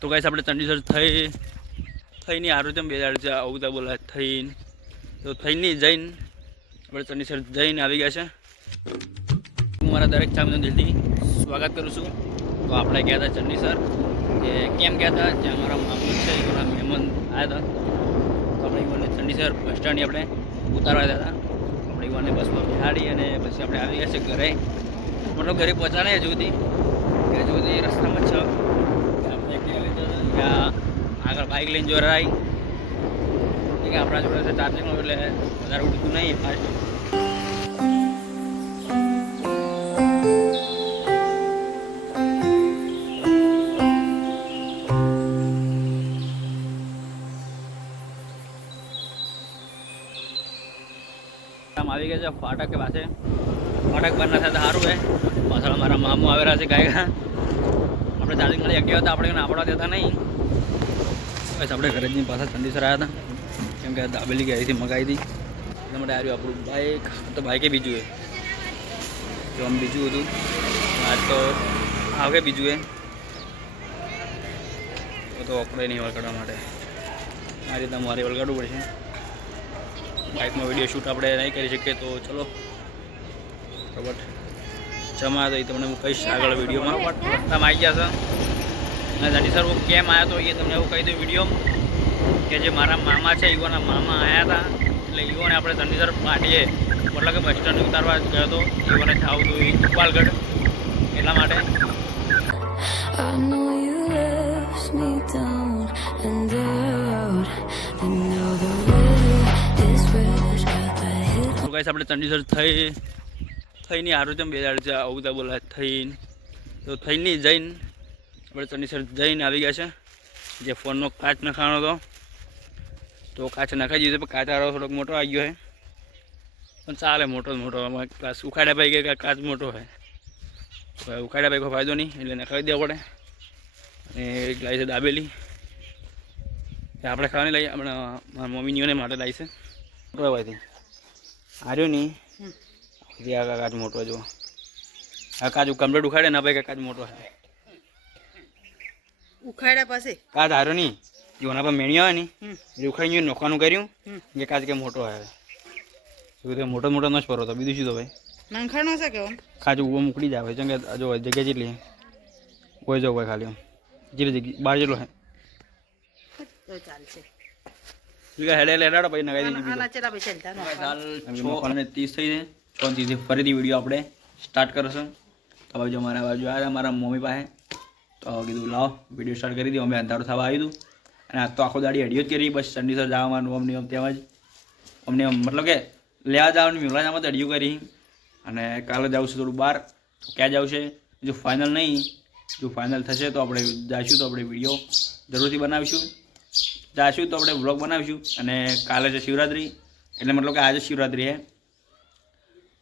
તો ગાઈસ આપણે ચંડીસર થઈને હારું તેમ 2 છે આવું તો બોલા થઈને તો થઈને જઈને આપણે ચંડીસર જઈને આવી ગયા છે। હું મારા દરેક ચાહકોનું દિલથી સ્વાગત કરું છું। તો આપણે ગયા હતા ચંડીસર કે કેમ ગયા હતા જ્યાં અમારા મામલો છે એના મહેમાન આવ્યા હતા। તો આપણે ઈવોને ચંડીસર બસ સ્ટેન્ડની આપણે ઉતારવા આવ્યા હતા। આપણે ઈવોને બસમાં બેસાડી અને પછી આપણે આવી ગયા છે ઘરે। મતલબ ઘરે પહોંચાડે હજુ સુધી રસ્તામાં છે આગળ બાઇક લઈને જોર આવી કે આપણા જોડે છે ચાર્જિંગ એટલે વધારે ઉડતું નહીં ફાસ્ટ। આવી ગયા છે ફાટક પાસે ફાટક પર ના થાય સારું હે પાછળ મારા મામું આવેલા છે ગાયકા આપણે ચાર્જિંગ વાળી એક્ટિવા હતા આપણે આપણા દેતા નહીં બસ આપણે ઘરે જઈને પાછા ચંડીસર આવ્યા હતા કેમ કે દાબેલી ગઈ હતી મગાવી હતી એટલા માટે આવ્યું આપણું બાઇક તો બાઇકે બીજું હે તો આમ બીજું હતું આજ તો આવે બીજું હે તો આપણે નહીં વળગાડવા માટે આ રીતના મારે વળગાડવું પડશે। બાઇકમાં વિડીયો શૂટ આપણે નહીં કરી શકીએ તો ચલો બટ જમા તો એ તમને હું કહીશ આગળ વિડીયોમાં રસ્તામાં આવી ગયા છે અને ચંડીસર હું કેમ આવ્યો તો એ તમને એવું કહી દઉં વિડીયોમાં કે જે મારા મામા છે ઈવોના મામા આવ્યા હતા એટલે ઈવોને આપણે ચંડીસર પાટીએ મતલબ કે બસ સ્ટેન્ડ ઉતારવા ગયો હતો ઈવોને ખાવું હતું ગોપાલગઢ એટલા માટે આપણે ચંડીસર થઈને હારું તેમ 2 છે આવું તો બોલા થઈને તો થઈને જઈને આપણે ચંડીસર જઈને આવી ગયા છે। જે ફોનનો કાચ નખાવાનો હતો તો કાચ નખાઈ દીધો પણ કાચ આરો થોડોક મોટો આવી ગયો છે પણ ચાલે મોટો ક્લાસ ઉખાડ્યા ભાઈ કે કાચ મોટો હોય તો ઉખાડ્યા ભાઈ કોઈ ફાયદો નહીં એટલે નખાવી દેવો પડે। અને એક લાવી છે દાબેલી આપણે ખાવાની લઈએ આપણે મારા મમ્મીનીઓને માટે લાવી છે મોટો ભાઈથી આર્યો નહીં આ કાચ મોટો જો આ કાચ કમ્પ્લીટ ઉખાડે ના ભાઈ કાચ મોટો છે ઉખાડ્યા પાસે કાચ હારો નહીં જોના પર મેણ્યો હોય ને એટલે ઉખાડી ગયું નોખવાનું કર્યું કે કાચ કે મોટો આવે શું મોટો ન જ ફરો તો બીજું શું તો ભાઈ નંખાણો છે કે કાચ ઉભો મૂકડી જાય કેમ કે જો જગ્યા જેટલી કોઈ જો ભાઈ ખાલી જેટલી જગ્યા બાર જેટલો હે ચાલશે હેડે હેડાડો પછી નગાઈ દીધી દાલ 6:30 થઈ છે 6:30 ફરીથી વિડીયો આપણે સ્ટાર્ટ કરશું। તો હવે જો મારા બાજુ આવ્યા મારા મમ્મી પાસે તો કીધું લાવો વિડીયો સ્ટાર્ટ કરી દઉં અમે અંધારું થવા આવ્યું હતું અને આ તો આખો દાડી અડીઓ જ કરી બસ ચંડીસર જવાનું અમને તેમજ અમને મતલબ કે લેવા જવાનું મેળવા જવામાં તો અડીઓ કરી અને કાલે જાઉં છું થોડું બહાર તો ક્યાં જાઉં છે જો ફાઇનલ નહીં જો ફાઇનલ થશે તો આપણે જઈશું તો આપણે વિડીયો જરૂરથી બનાવીશું જાશું તો આપણે વ્લોગ બનાવીશું। અને કાલે છે શિવરાત્રી એટલે મતલબ કે આજે શિવરાત્રી છે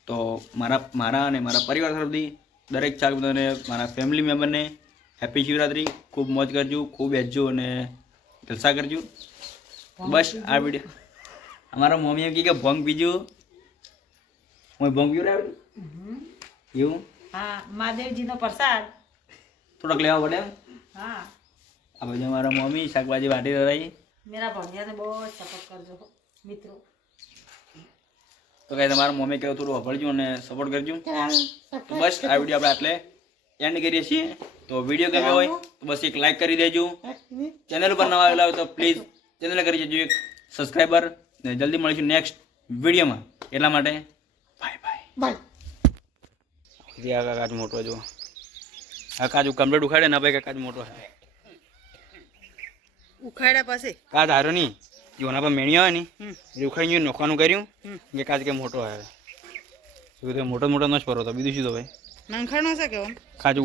તો મારા અને મારા પરિવાર તરફથી દરેક ચાહકોને મારા ફેમિલી મેમ્બરને હેપી શિવરાત્રી। ખૂબ મોજ કરજો ખૂબ બેસજો અને જલસા કરજો। બસ આ વિડીયો અમારા મમ્મી એમ કે ભંગ પીજો હું ભંગ પીવું રાવ એવું હા મહાદેવજીનો પ્રસાદ થોડોક લેવા પડે હા આ બધું મારા મમ્મી શાકભાજી વાટી રહી મેરા ભણિયાને બહુ સપોર્ટ કરજો મિત્રો તો કઈ તમારા મમ્મી કેવું થોડું વાપરજો અને સપોર્ટ કરજો। તો બસ આ વિડીયો આપણે આટલે એન્ડ કરીએ છીએ। તો વિડીયો ગમ્યો હોય તો બસ એક લાઈક કરી દેજો। ચેનલ પર નવા આવેલા હોય તો પ્લીઝ ચેનલ કરી દેજો એક સબસ્ક્રાઈબર ને જલ્દી મળીશું નેક્સ્ટ વિડીયોમાં એટલા માટે બાય બાય આ કાચ મોટો જો આ કાચ કમ્પ્લીટ ઉખાડે ના ભાઈ કાચ મોટો છે ઉખાડ્યા પાસે કાચ હારો નહીં જોના પર મેણ્યો હોય ને એટલે ઉખાડી ગયું નોખવાનું કર્યું કે કાચ કે મોટો આવે શું મોટો ન જ ફરો તો બીજું શું તો ભાઈ નંખાણો છે કે કાચ